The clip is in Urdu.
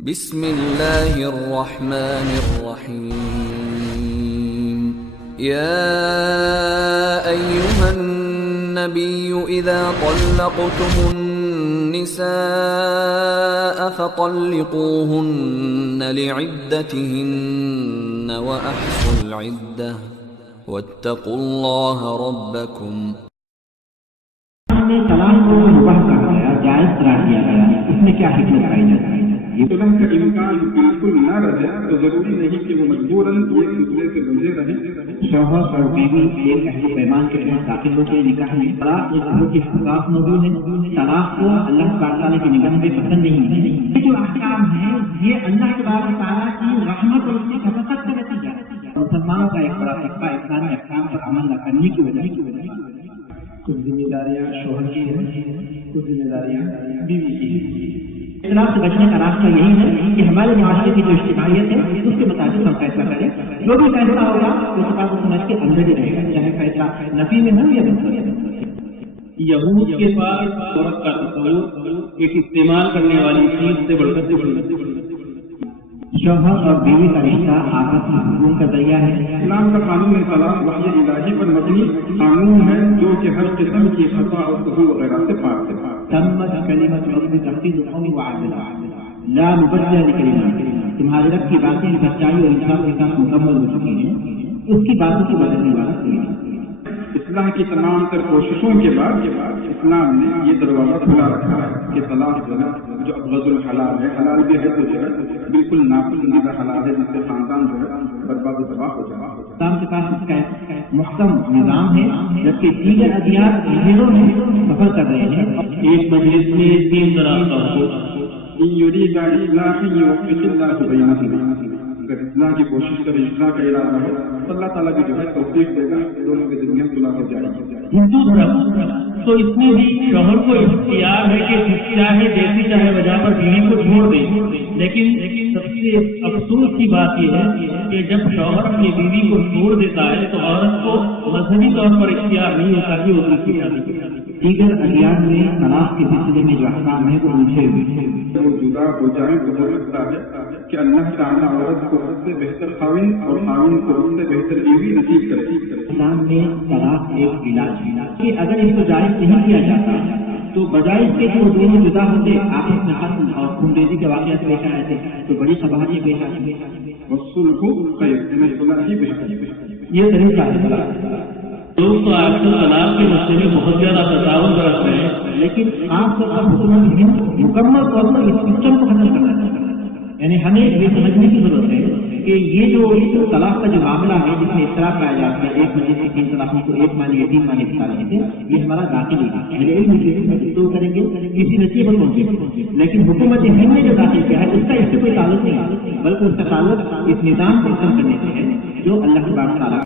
بسم الله الرحمن الرحيم يا أيها النبي إذا طلقتم النساء فطلقوهن لعدتهن وأحصوا العدة واتقوا الله ربكم. طلاق کو مباح کہا گیا، جائز قرار دیا گیا، اس میں کیا حکمت پائی جاتی ہے؟ طلاق کا امکان بالکل نہ رہے تو ضروری نہیں کہ وہ مجبوراً ایک دوسرے سے بندھے رہیں. شوہر اور بیوی ایک عہد و پیمان کے تحت داخل ہوتے ہیں نکاح میں. طلاق ایک بہت ہی حساس موضوع ہے. طلاق کو اللہ تعالیٰ کی نگاہ میں پسند نہیں ہے. یہ جو احکام ہے یہ اللہ تبارک و تعالیٰ کی رحمت اور اس کی شفقت کا نتیجہ ہے. مسلمانوں کا ایک بڑا طبقہ اسلامی احکام پر عمل نہ کرنے کی وجہ سے کچھ ذمہ داریاں شوہر کی ہیں، کچھ ذمہ داریاں بیوی کی ہیں. اختلاف سے بچنے کا راستہ یہی ہے کہ ہمارے معاشرے کی جو اجتماعیت ہے اس کے مطابق ہم فیصلہ کریں. جو بھی فیصلہ ہوگا وہ کتاب و سنت کے اندر ہی رہے گا، چاہے فیصلہ نفی میں ہو یا منفی میں. یہود کے پاس عورت کا تصور ایک استعمال کرنے والی چیز سے بڑھ کر شوہر اور بیوی کا رشتہ آپس میں حقوق کا ذریعہ ہے. اسلام کا قانون طلاق وحی الہی پر مبنی قانون ہے جو کہ ہر قسم کی خطا اور سہو وغیرہ سے پاک ہے. تمت کلمۃ رب تحقیق قوم وعدلا لا مبدل لکلمات. تمہارے رب کی باتیں سچائی اور انصاف کے ساتھ مکمل ہو چکی ہیں، اس کی باتوں کی بدلنے والا کوئی نہیں. اصلاح کی تمام تر کوششوں کے بعد اسلام نے یہ دروازہ کھلا رکھا ہے کہ طلاق جو ابغض الحلال ہے، حلال بھی ہے تو جو ہے بالکل ناپسندیدہ حلال ہے، جس سے خاندان جو ہے برباد و تباہ ہو جائے. اسلام کے پاس اس کا محکم نظام ہے، جبکہ دیگر ادیان ڈھیروں میں سفر کر رہے ہیں. ایک مجلس میں 3 طرح کا حقوق. اگر اصلاح کی کوشش کرے، اصلاح کا ارادہ ہو تو اللہ تعالیٰ بھی جو ہے توفیق دے گا، دونوں کے درمیان صلح ہو جائے گی. ہندو دھرم تو اس میں بھی شوہر کو اختیار ہے کہ چاہے جیسی چاہے وجہ پر بیوی کو چھوڑ دے. لیکن سب سے افسوس کی بات یہ ہے کہ جب شوہر اپنی بیوی کو چھوڑ دیتا ہے تو عورت کو مذہبی طور پر اختیار نہیں ہوتا کہ وہ دوسری شادی کرے. دیگر ادیان میں طلاق کے سلسلے میں جو احکام ہے وہ الجھے ہوئے ہیں. وہ جدا ہو جائیں تو ہو سکتا ہے کہ اللہ تعالیٰ عورت کو اس سے بہتر خاوند اور خاوند کو اس سے بہتر بیوی نصیب کرے. اسلام میں طلاق ایک علاج ہے کہ اگر اس کو جائز نہیں کیا جاتا تو بجائے اس کے جو دونوں جدا ہوتے آپس میں قتل اور خونریزی کے واقعات پیش آئے تھے تو بڑی تباہی پیش آئی. والصلح خیر، صلح ہی بہتر. یہ طریقہ ہے. لوگ تو آج کل طلاق کے مسئلے میں بہت زیادہ تطاون برتتے ہیں، لیکن عام طور پر حکومت ہند مکمل طور پر اس سسٹم کو ختم کرنا چاہتا ہے. یعنی ہمیں یہ سمجھنے کی ضرورت ہے کہ یہ جو طلاق کا جو معاملہ ہے جس میں اختلاف پایا جاتا ہے، ایک مجلس کی 3 طلاقوں کو ایک معنی یا 3 معنی بتا رہے تھے، یہ ہمارا داخلی ہے. اہل علم گفتگو کریں گے، کسی نتیجے پر پہنچے گے. لیکن حکومت ہند نے جو داخل کیا ہے اس کا اس سے کوئی تعلق نہیں ہے، بلکہ اس کا تعلق اس نظام کو ختم کرنے سے ہے جو اللہ کے بعد تعالیٰ